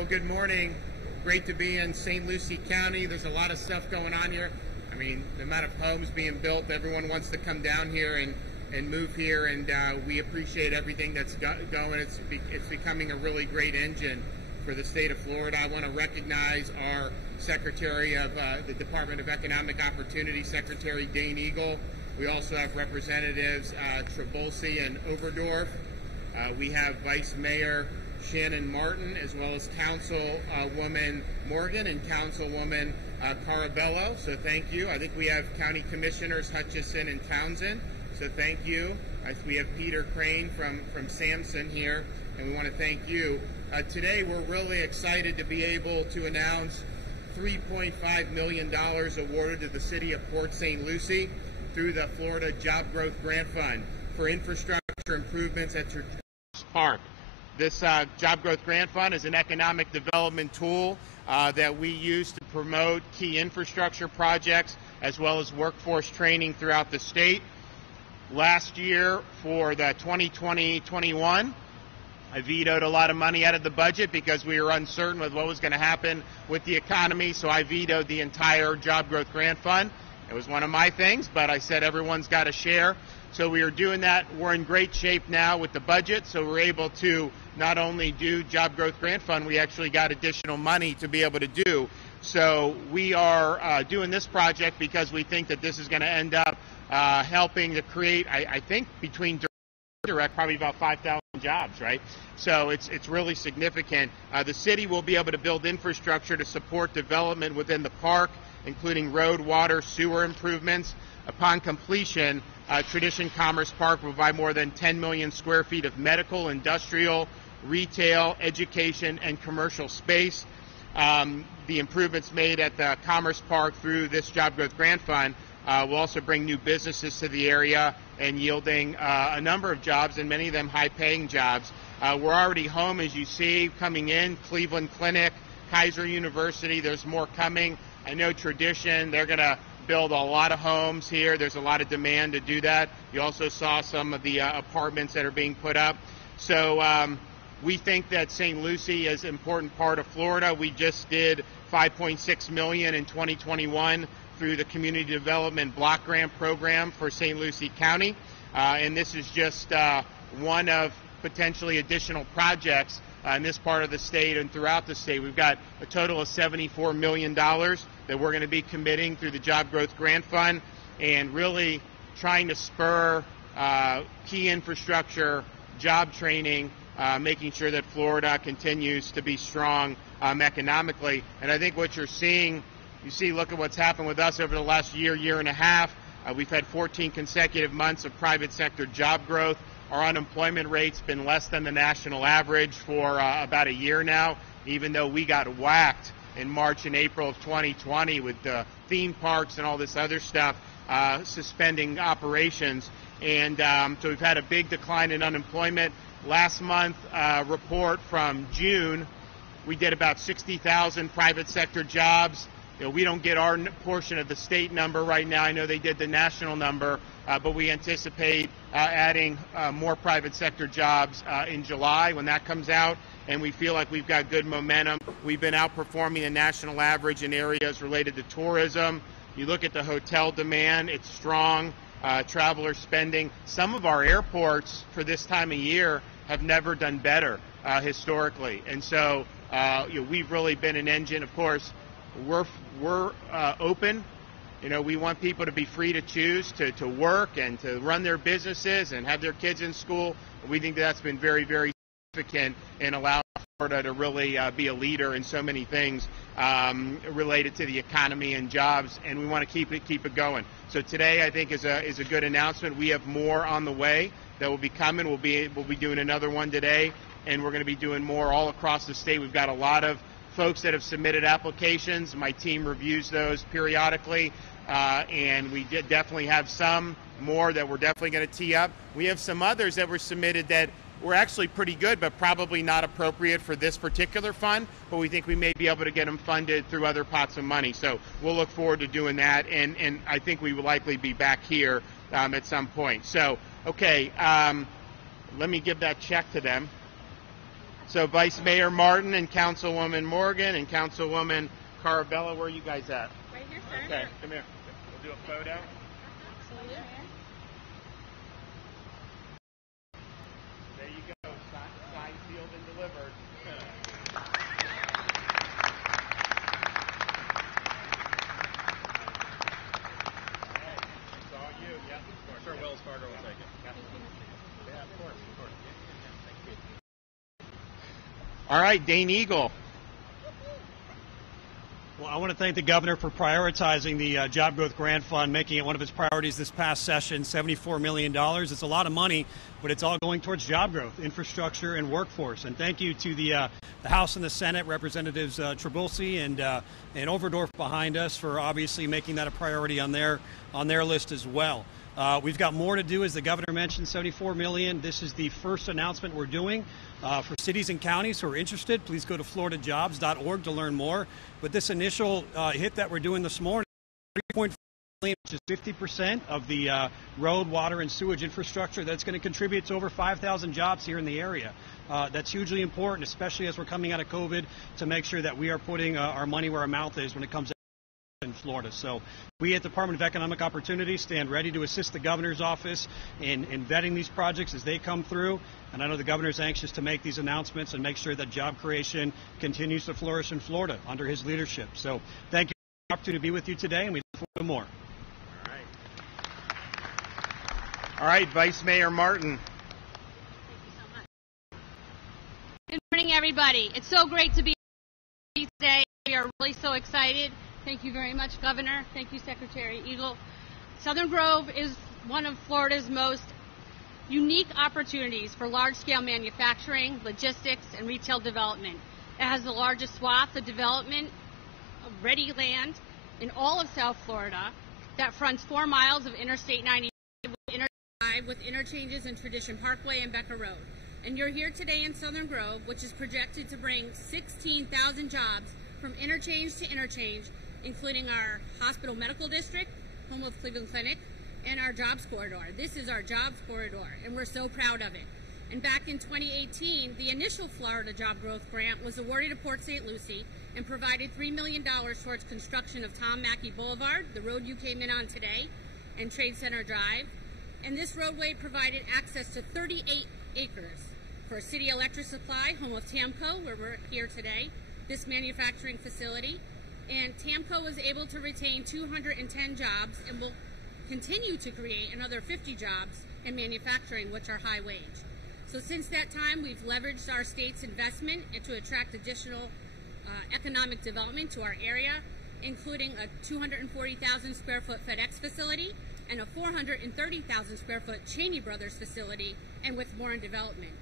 Well, good morning. Great to be in St. Lucie County. There's a lot of stuff going on here. I mean, the amount of homes being built, everyone wants to come down here and move here, and we appreciate everything that's going. It's becoming a really great engine for the state of Florida. I want to recognize our Secretary of the Department of Economic Opportunity, Secretary Dane Eagle. We also have Representatives Trabolsi and Oberdorf. We have Vice Mayor Shannon Martin, as well as Councilwoman Morgan and Councilwoman Carabello. So thank you. I think we have County Commissioners Hutchison and Townsend. So thank you. We have Peter Crane from Sampson here, and we want to thank you. Today we're really excited to be able to announce $3.5 million awarded to the City of Port St. Lucie through the Florida Job Growth Grant Fund for infrastructure improvements at your park. This Job Growth Grant Fund is an economic development tool that we use to promote key infrastructure projects as well as workforce training throughout the state. Last year for the 2020-21, I vetoed a lot of money out of the budget because we were uncertain with what was going to happen with the economy, so I vetoed the entire Job Growth Grant Fund. It was one of my things, but I said everyone's got to share. So we are doing that. We're in great shape now with the budget, so we're able to not only do Job Growth Grant Fund, we actually got additional money to be able to do. So we are doing this project because we think that this is going to end up helping to create, I think, between direct, probably about 5,000 jobs, right? So it's really significant. The city will be able to build infrastructure to support development within the park, including road, water, sewer improvements. Upon completion, Tradition Commerce Park will provide more than 10 million square feet of medical, industrial, retail, education, and commercial space. The improvements made at the Commerce Park through this Job Growth Grant Fund will also bring new businesses to the area and yielding a number of jobs, and many of them high-paying jobs. We're already home, as you see, coming in, Cleveland Clinic, Kaiser University, there's more coming. I know Tradition, they're going to build a lot of homes here. There's a lot of demand to do that. You also saw some of the apartments that are being put up. So we think that St. Lucie is an important part of Florida. We just did $5.6 million in 2021 through the Community Development Block Grant Program for St. Lucie County. And this is just one of potentially additional projects in this part of the state and throughout the state. We've got a total of $74 million that we're going to be committing through the Job Growth Grant Fund and really trying to spur key infrastructure, job training, making sure that Florida continues to be strong economically. And I think what you're seeing, look at what's happened with us over the last year and a half. We've had 14 consecutive months of private sector job growth. Our unemployment rate's been less than the national average for about a year now, even though we got whacked in March and April of 2020 with the theme parks and all this other stuff suspending operations. And so we've had a big decline in unemployment. Last month report from June, we did about 60,000 private sector jobs. You know, we don't get our portion of the state number right now. I know they did the national number, but we anticipate adding more private sector jobs in July when that comes out, and we feel like we've got good momentum. We've been outperforming the national average in areas related to tourism. You look at the hotel demand, it's strong. Traveler spending. Some of our airports for this time of year have never done better historically, and so we've really been an engine. Of course, we're open. You know, we want people to be free to choose to work and to run their businesses and have their kids in school. We think that's been very, very significant in allowing Florida to really be a leader in so many things related to the economy and jobs, and we want to keep it going. So today, I think, is a good announcement. We have more on the way that will be coming. We'll be doing another one today, and we're going to be doing more all across the state. We've got a lot of folks that have submitted applications. My team reviews those periodically, and we definitely have some more that we're definitely going to tee up. We have some others that were submitted that were actually pretty good, but probably not appropriate for this particular fund, but we think we may be able to get them funded through other pots of money. So we'll look forward to doing that, and I think we will likely be back here at some point. So, okay, let me give that check to them. So Vice Mayor Martin and Councilwoman Morgan and Councilwoman Carabella, where are you guys at? Right here, sir. Okay, come here. We'll do a photo. Absolutely. There you go. Signed, sealed, and delivered. It's all you. Yep, of course. Sure, Wells Fargo will take it. Yep. Yeah, of course. All right, Dane Eagle. Well, I want to thank the governor for prioritizing the Job Growth Grant Fund, making it one of his priorities this past session, $74 million. It's a lot of money, but it's all going towards job growth, infrastructure, and workforce. And thank you to the House and the Senate, Representatives Trabulsi and Overdorf behind us for obviously making that a priority on their list as well. We've got more to do, as the governor mentioned, $74 million. This is the first announcement we're doing. For cities and counties who are interested, please go to floridajobs.org to learn more. But this initial hit that we're doing this morning, $3.4 million, which is 50% of the road, water, and sewage infrastructure, that's going to contribute to over 5,000 jobs here in the area. That's hugely important, especially as we're coming out of COVID, to make sure that we are putting our money where our mouth is when it comes to in Florida. So we at the Department of Economic Opportunity stand ready to assist the governor's office in vetting these projects as they come through. And I know the governor's anxious to make these announcements and make sure that job creation continues to flourish in Florida under his leadership. So thank you for the opportunity to be with you today, and we look forward to more. All right, Vice Mayor Martin. Good morning, everybody. It's so great to be here today. We are really so excited. Thank you very much, Governor. Thank you, Secretary Eagle. Southern Grove is one of Florida's most unique opportunities for large-scale manufacturing, logistics, and retail development. It has the largest swath of development of ready land in all of South Florida that fronts 4 miles of Interstate 90 with interchanges in Tradition Parkway and Becker Road. And you're here today in Southern Grove, which is projected to bring 16,000 jobs from interchange to interchange, including our hospital medical district, home of Cleveland Clinic, and our jobs corridor. This is our jobs corridor, and we're so proud of it. And back in 2018, the initial Florida Job Growth Grant was awarded to Port St. Lucie and provided $3 million towards construction of Tom Mackey Boulevard, the road you came in on today, and Trade Center Drive. And this roadway provided access to 38 acres for City Electric Supply, home of TAMCO, where we're here today, this manufacturing facility. And TAMCO was able to retain 210 jobs and will continue to create another 50 jobs in manufacturing, which are high wage. So since that time, we've leveraged our state's investment to attract additional economic development to our area, including a 240,000 square foot FedEx facility and a 430,000 square foot Cheney Brothers facility, and with more in development.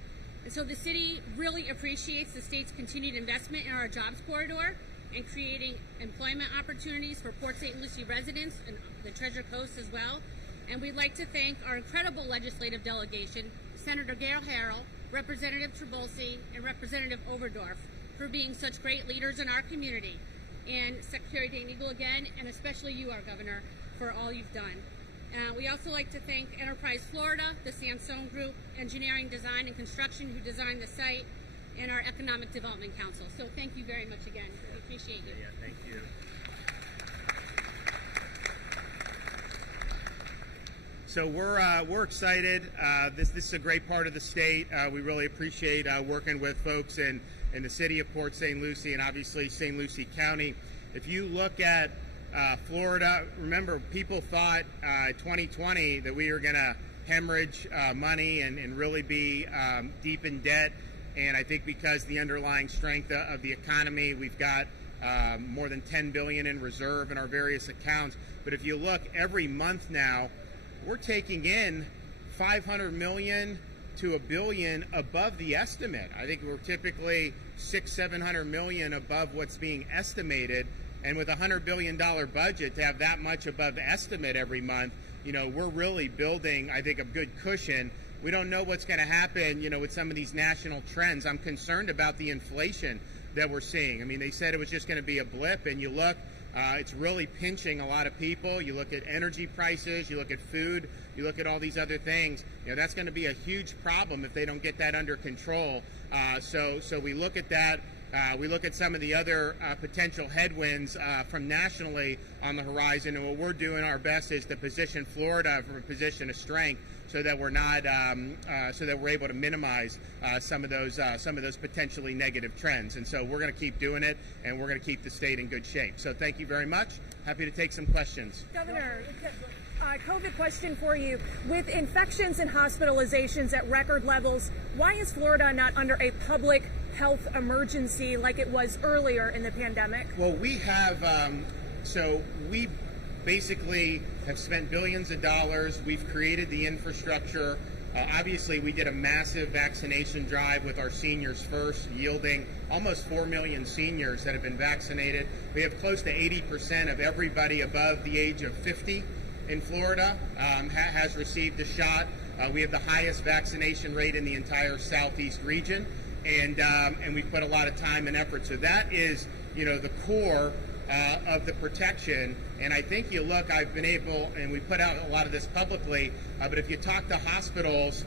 And so the city really appreciates the state's continued investment in our jobs corridor and creating employment opportunities for Port St. Lucie residents and the Treasure Coast as well. And we'd like to thank our incredible legislative delegation, Senator Gail Harrell, Representative Trabulsi, and Representative Overdorf, for being such great leaders in our community. And Secretary Dane Eagle again, and especially you, our Governor, for all you've done. We also like to thank Enterprise Florida, the Sansone Group, Engineering, Design, and Construction, who designed the site, and our Economic Development Council. So thank you very much again. We appreciate you. Yeah, thank you. So we're excited. This is a great part of the state. We really appreciate working with folks in the city of Port St. Lucie and obviously St. Lucie County. If you look at Florida, remember, people thought 2020 that we were going to hemorrhage money and really be deep in debt. And I think because the underlying strength of the economy, we've got more than $10 billion in reserve in our various accounts. But if you look every month now, we're taking in $500 million to $1 billion above the estimate. I think we're typically $600–700 million above what's being estimated. And with a $100 billion budget, to have that much above estimate every month, you know, we're really building, I think, a good cushion. We don't know what's going to happen, you know, with some of these national trends. I'm concerned about the inflation. that we're seeing. I mean, they said it was just going to be a blip, and you look, it's really pinching a lot of people. You look at energy prices, you look at food, you look at all these other things. You know, that's going to be a huge problem if they don't get that under control. So we look at that. We look at some of the other potential headwinds from nationally on the horizon, and what we're doing our best is to position Florida from a position of strength, so that we're not, so that we're able to minimize some of those potentially negative trends. And so we're going to keep doing it, and we're going to keep the state in good shape. So thank you very much. Happy to take some questions. Governor, COVID question for you. With infections and hospitalizations at record levels, why is Florida not under a public health emergency like it was earlier in the pandemic? Well, we have, so we basically have spent billions of dollars. We've created the infrastructure. Obviously, we did a massive vaccination drive with our seniors first, yielding almost 4 million seniors that have been vaccinated. We have close to 80% of everybody above the age of 50 in Florida has received a shot. We have the highest vaccination rate in the entire southeast region, and we put a lot of time and effort. So that is, you know, the core of the protection. And I think you look, I've been able, and we put out a lot of this publicly, but if you talk to hospitals,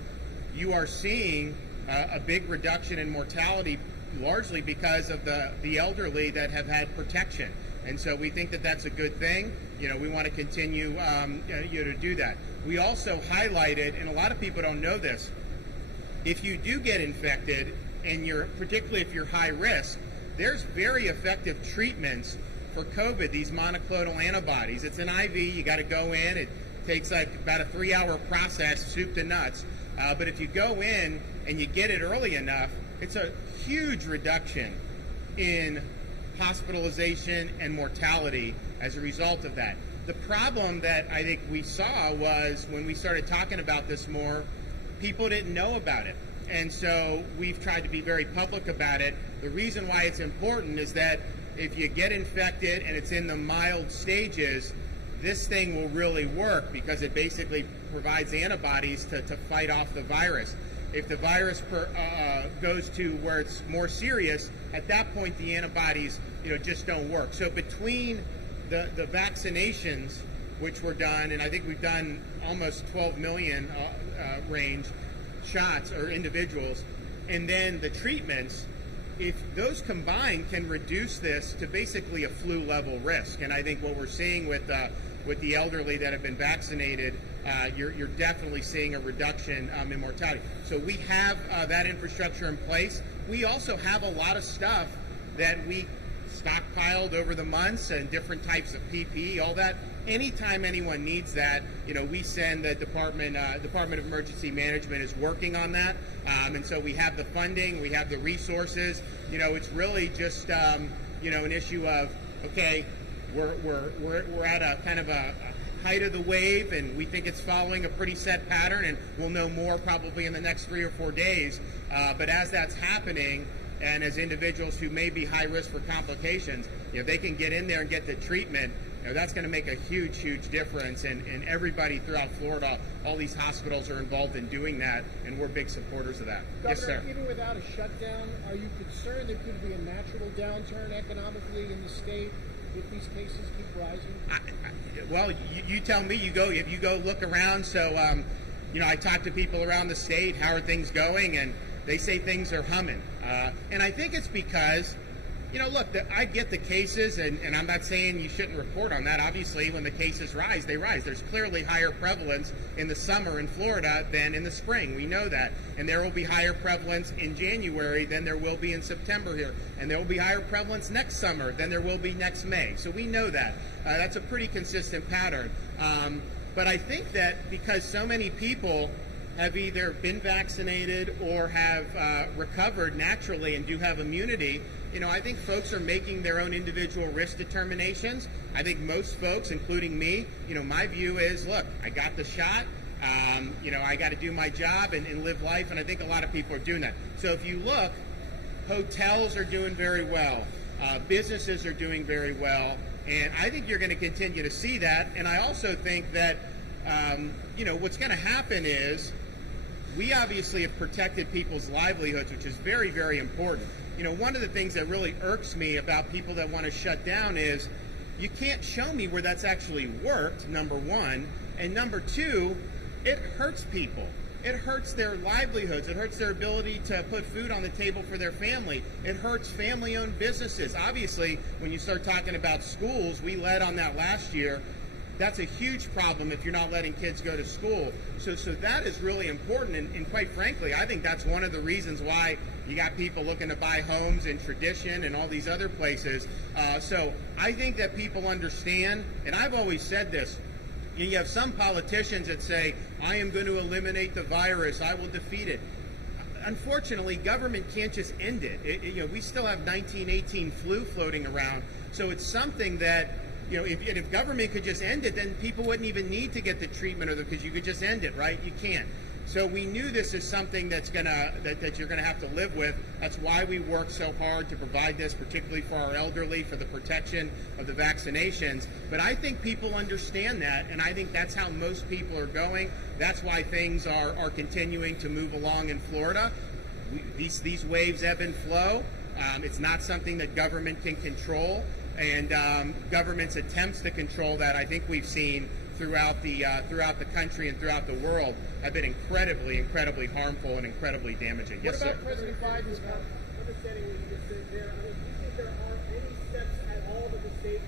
you are seeing a big reduction in mortality, largely because of the elderly that have had protection. And so we think that that's a good thing. You know, we want to continue to do that. We also highlighted, and a lot of people don't know this, if you do get infected, and particularly if you're high risk, there's very effective treatments for COVID, these monoclonal antibodies. It's an IV, you got to go in, it takes like about a 3-hour process, soup to nuts. But if you go in and you get it early enough, it's a huge reduction in hospitalization and mortality as a result of that. The problem that I think we saw was when we started talking about this more, people didn't know about it. And so we've tried to be very public about it. The reason why it's important is that if you get infected and it's in the mild stages, this thing will really work because it basically provides antibodies to fight off the virus. If the virus goes to where it's more serious, at that point the antibodies, you know, just don't work. So between the vaccinations, which were done, and I think we've done almost 12 million range shots or individuals, and then the treatments, if those combined can reduce this to basically a flu level risk. And I think what we're seeing with the elderly that have been vaccinated, you're definitely seeing a reduction in mortality. So we have that infrastructure in place. We also have a lot of stuff that we stockpiled over the months, and different types of PPE, all that. Anytime anyone needs that, you know, we send the Department of Emergency Management is working on that, and so we have the funding, we have the resources. You know, it's really just you know, an issue of, okay, we're at a kind of a height of the wave, and we think it's following a pretty set pattern, and we'll know more probably in the next 3 or 4 days. But as that's happening, and as individuals who may be high risk for complications, you know, they can get in there and get the treatment, you know, that's going to make a huge, huge difference. And everybody throughout Florida, all these hospitals are involved in doing that, and we're big supporters of that. Governor, yes, sir. Even without a shutdown, are you concerned there could be a natural downturn economically in the state if these cases keep rising? Well, you tell me. If you go look around. So, you know, I talk to people around the state. How are things going? And they say things are humming. And I think it's because, you know, look, I get the cases, and I'm not saying you shouldn't report on that. Obviously, when the cases rise, they rise. There's clearly higher prevalence in the summer in Florida than in the spring. We know that. And there will be higher prevalence in January than there will be in September here. And there will be higher prevalence next summer than there will be next May. So we know that. That's a pretty consistent pattern. But I think that because so many people have either been vaccinated or have recovered naturally and do have immunity, you know, I think folks are making their own individual risk determinations. I think most folks, including me, you know, my view is, look, I got the shot, you know, I got to do my job and live life, and I think a lot of people are doing that. So if you look, hotels are doing very well, businesses are doing very well, and I think you're going to continue to see that. And I also think that, you know, what's going to happen is we obviously have protected people's livelihoods, which is very, very important. You know, one of the things that really irks me about people that want to shut down is you can't show me where that's actually worked, number one, and number two, it hurts people. It hurts their livelihoods. It hurts their ability to put food on the table for their family. It hurts family-owned businesses. Obviously, when you start talking about schools, we led on that last year. That's a huge problem if you're not letting kids go to school. So that is really important, and quite frankly, I think that's one of the reasons why you got people looking to buy homes in Tradition and all these other places. So I think that people understand, and I've always said this, you have some politicians that say, I am going to eliminate the virus, I will defeat it. Unfortunately, government can't just end it. You know, we still have 1918 flu floating around, so it's something that, you know, if government could just end it, then people wouldn't even need to get the treatment, or because you could just end it, right? You can't. So we knew this is something that you're gonna have to live with. That's why we work so hard to provide this, particularly for our elderly, for the protection of the vaccinations. But I think people understand that, and I think that's how most people are going. That's why things are continuing to move along in Florida. These waves ebb and flow. It's not something that government can control, and government's attempts to control that, I think we've seen throughout the country and throughout the world, have been incredibly harmful and incredibly damaging. What Yes, about sir. President Biden's understanding what you just said there? I mean, do you think there are any steps at all that the state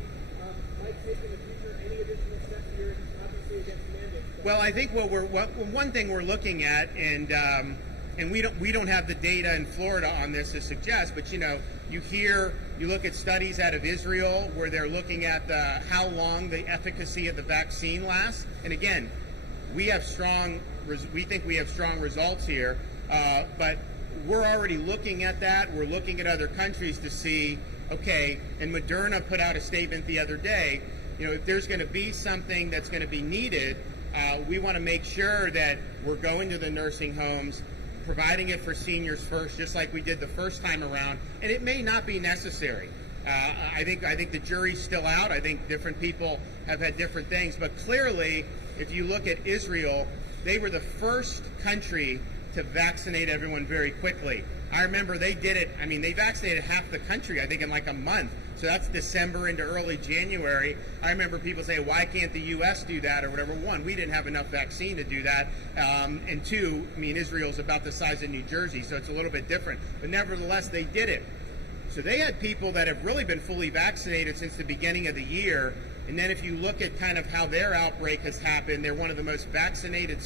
might take in the future? Any additional steps here, obviously against mandates? Well, I think one thing we're looking at, and we don't have the data in Florida on this to suggest, but you know, you look at studies out of Israel where they're looking at how long the efficacy of the vaccine lasts, and again, we think we have strong results here, but we're already looking at that. We're looking at other countries to see, okay, and Moderna put out a statement the other day, you know, if there's going to be something that's going to be needed, we want to make sure that we're going to the nursing homes, providing it for seniors first, just like we did the first time around, and it may not be necessary. I think the jury's still out. I think different people have had different things, but clearly, if you look at Israel, they were the first country to vaccinate everyone very quickly. I remember they did it, I mean, they vaccinated half the country, I think, in like a month. So that's December into early January. I remember people say, why can't the U.S. do that or whatever? One, we didn't have enough vaccine to do that. And two, I mean, Israel's about the size of New Jersey, so it's a little bit different. But nevertheless, they did it. So they had people that have really been fully vaccinated since the beginning of the year. And then if you look at kind of how their outbreak has happened, they're one of the most vaccinated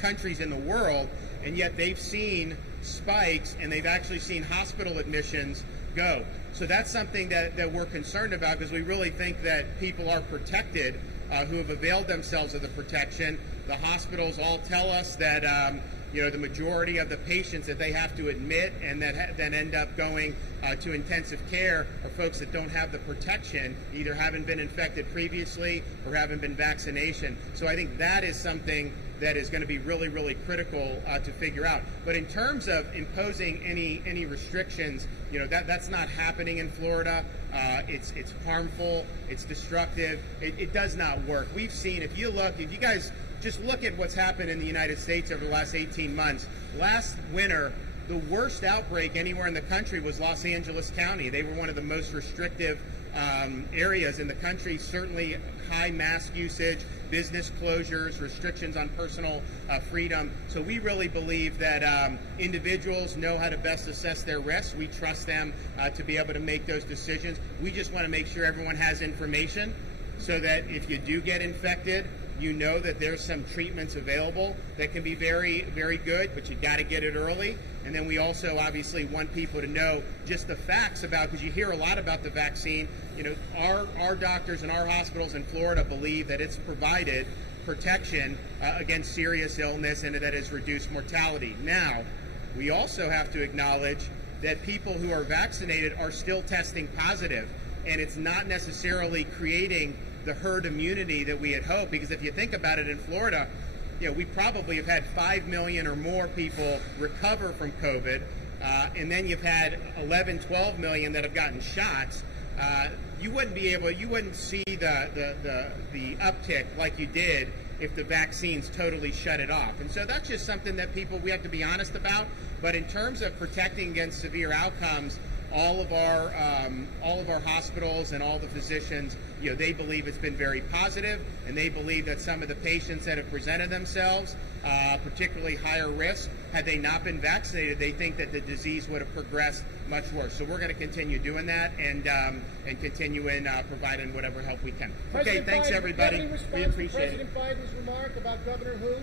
countries in the world, and yet they've seen spikes, and they've actually seen hospital admissions go. So that's something that we're concerned about, because we really think that people are protected who have availed themselves of the protection. The hospitals all tell us that you know, the majority of the patients that they have to admit and that then end up going to intensive care are folks that don't have the protection, either haven't been infected previously or haven't been vaccinated. So I think that is something that is going to be really critical to figure out. But in terms of imposing any restrictions, you know, that's not happening in Florida. It's harmful, it's destructive, it does not work. We've seen, if you guys just look at what's happened in the United States over the last 18 months. Last winter, the worst outbreak anywhere in the country was Los Angeles County. They were one of the most restrictive areas in the country, certainly high mask usage, business closures, restrictions on personal freedom. So we really believe that individuals know how to best assess their risks. We trust them to be able to make those decisions. We just want to make sure everyone has information so that if you do get infected, you know that there's some treatments available that can be very good, but you got to get it early. And then we also obviously want people to know just the facts about, because you hear a lot about the vaccine. You know, our doctors and our hospitals in Florida believe that it's provided protection against serious illness and that has reduced mortality. Now, we also have to acknowledge that people who are vaccinated are still testing positive, and it's not necessarily creating the herd immunity that we had hoped, because if you think about it, in Florida, you know, we probably have had 5 million or more people recover from COVID, and then you've had 11-12 million that have gotten shots. You wouldn't see the uptick like you did if the vaccines totally shut it off. And so that's just something that we have to be honest about. But in terms of protecting against severe outcomes, all of our hospitals and all the physicians, they believe it's been very positive, and they believe that some of the patients that have presented themselves, particularly higher risk, had they not been vaccinated, they think that the disease would have progressed much worse. So we're going to continue doing that and continue in providing whatever help we can. Okay, thanks everybody. We appreciate it. President Biden's remark about Governor who?